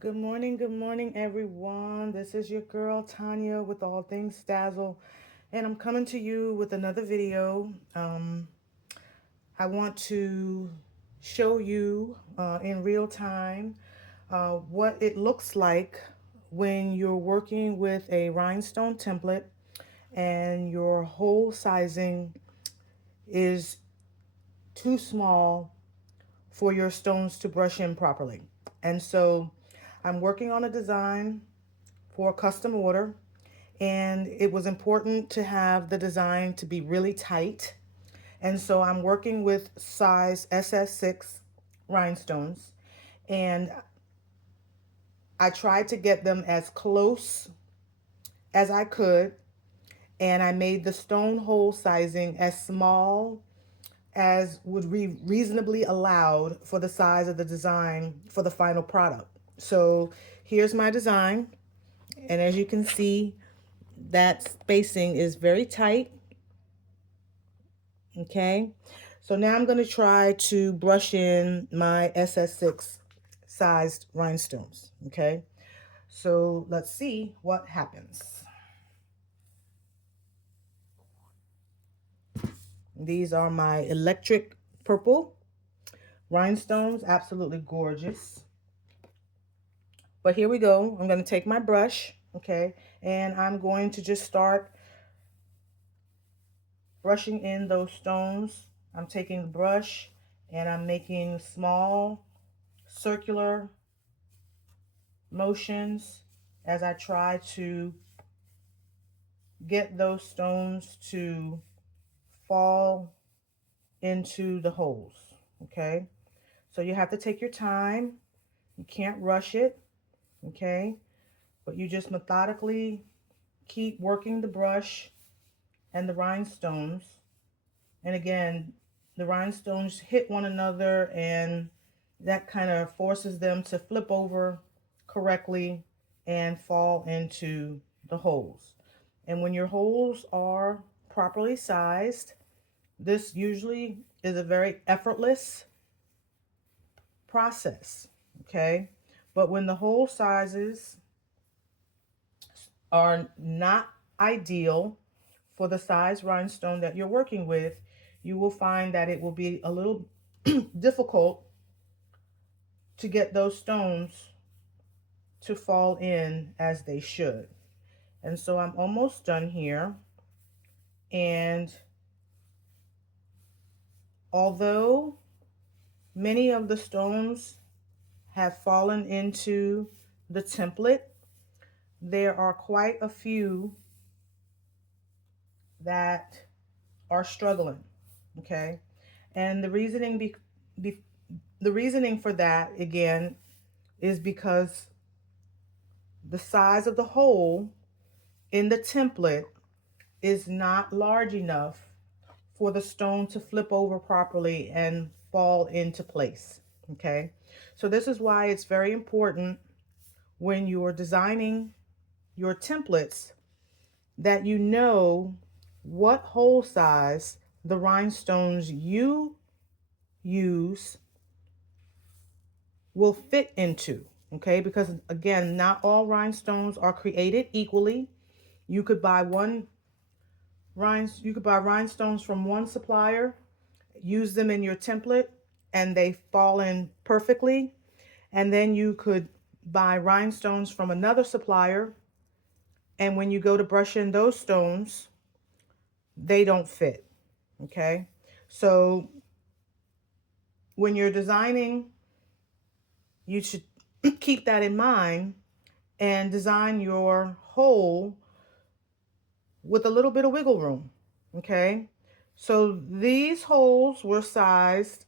Good morning, everyone. This is your girl Tanya with All Things Dazzle, and I'm coming to you with another video. I want to show you in real time what it looks like when you're working with a rhinestone template and your hole sizing is too small for your stones to brush in properly. And so I'm working on a design for a custom order, and it was important to have the design to be really tight. And so I'm working with size SS6 rhinestones, and I tried to get them as close as I could, and I made the stone hole sizing as small as would be reasonably allowed for the size of the design for the final product. So here's my design, and as you can see, that spacing is very tight. Okay, so now I'm going to try to brush in my SS6 sized rhinestones. Okay, so let's see what happens. These are my electric purple rhinestones, absolutely gorgeous. But here we go. I'm going to take my brush, okay, and I'm going to just start brushing in those stones. I'm taking the brush and I'm making small circular motions as I try to get those stones to fall into the holes. Okay, so you have to take your time. You can't rush it. Okay, but you just methodically keep working the brush and the rhinestones. And again, the rhinestones hit one another, and that kind of forces them to flip over correctly and fall into the holes. And when your holes are properly sized, this usually is a very effortless process, okay? But when the hole sizes are not ideal for the size rhinestone that you're working with, you will find that it will be a little difficult to get those stones to fall in as they should. And so I'm almost done here. And although many of the stones have fallen into the template, there are quite a few that are struggling, okay? And the reasoning for that, again, is because the size of the hole in the template is not large enough for the stone to flip over properly and fall into place. Okay, so this is why it's very important when you're designing your templates that you know what hole size the rhinestones you use will fit into. Okay, because again, not all rhinestones are created equally. You could buy rhinestones from one supplier, use them in your template, and they fall in perfectly. And then you could buy rhinestones from another supplier, and when you go to brush in those stones, they don't fit. Okay, so when you're designing, you should keep that in mind and design your hole with a little bit of wiggle room. Okay, so these holes were sized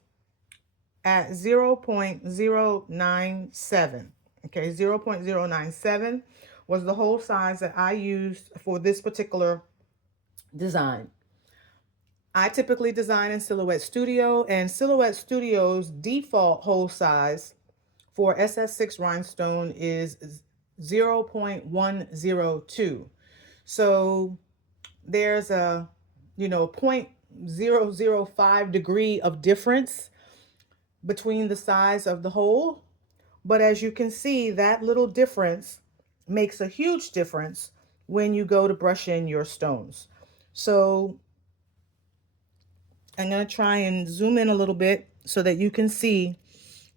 at 0.097. Okay, 0.097 was the hole size that I used for this particular design. I typically design in Silhouette Studio, and Silhouette Studio's default hole size for SS6 rhinestone is 0.102. So there's a 0.005 degree of difference between the size of the hole, But as you can see, that little difference makes a huge difference when you go to brush in your stones. So I'm going to try and zoom in a little bit so that you can see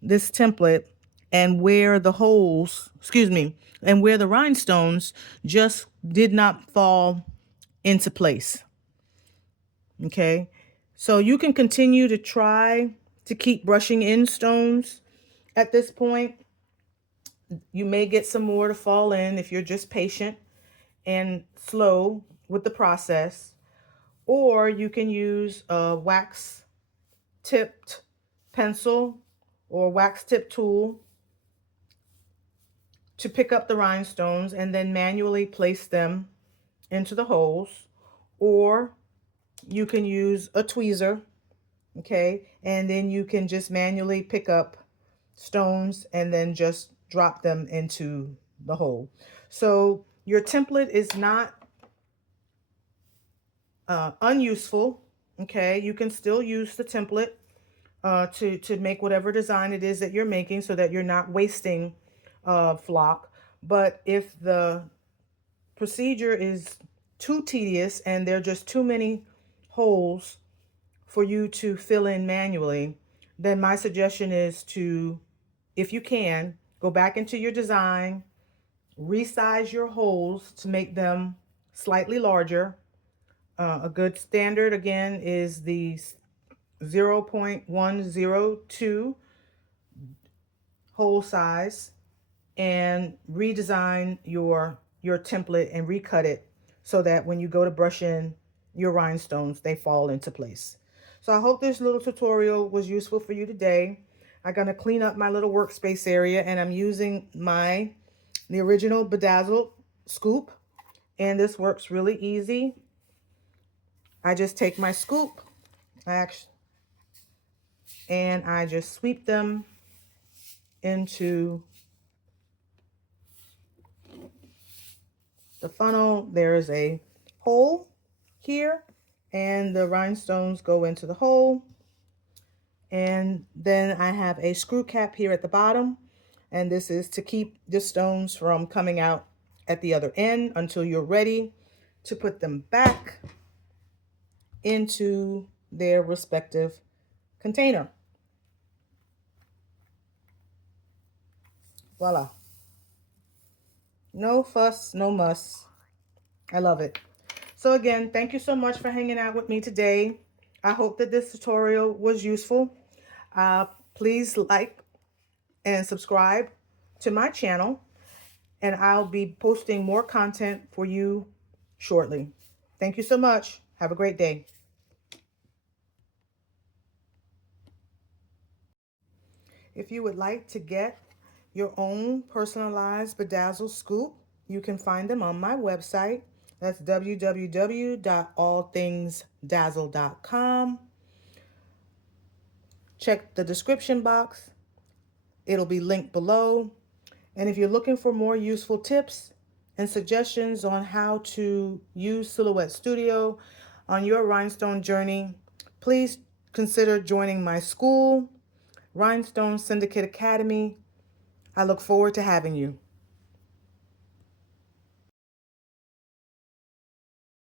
this template and where the holes, excuse me, and where the rhinestones just did not fall into place. Okay, so you can continue to try to keep brushing in stones. At this point, you may get some more to fall in if you're just patient and slow with the process, or you can use a wax tipped pencil or wax tip tool to pick up the rhinestones and then manually place them into the holes, or you can use a tweezer, okay, and then you can just manually pick up stones and then just drop them into the hole. So your template is not unuseful, okay. You can still use the template to make whatever design it is that you're making so that you're not wasting flock. But if the procedure is too tedious and there are just too many holes for you to fill in manually, then my suggestion is to, if you can, go back into your design, resize your holes to make them slightly larger. A good standard, again, is the 0.102 hole size, and redesign your template and recut it so that when you go to brush in your rhinestones, they fall into place. So I hope this little tutorial was useful for you today. I'm going to clean up my little workspace area, and I'm using the original bedazzled scoop, and this works really easy. I just take my scoop and I just sweep them into the funnel. There is a hole here, and the rhinestones go into the hole. And then I have a screw cap here at the bottom, and this is to keep the stones from coming out at the other end until you're ready to put them back into their respective container. Voila. No fuss, no muss. I love it. So again, thank you so much for hanging out with me today. I hope that this tutorial was useful. Please like and subscribe to my channel, and I'll be posting more content for you shortly. Thank you so much. Have a great day. If you would like to get your own personalized bedazzle scoop, you can find them on my website. That's www.allthingsdazzle.com. Check the description box. It'll be linked below. And if you're looking for more useful tips and suggestions on how to use Silhouette Studio on your rhinestone journey, please consider joining my school, Rhinestone Syndicate Academy. I look forward to having you.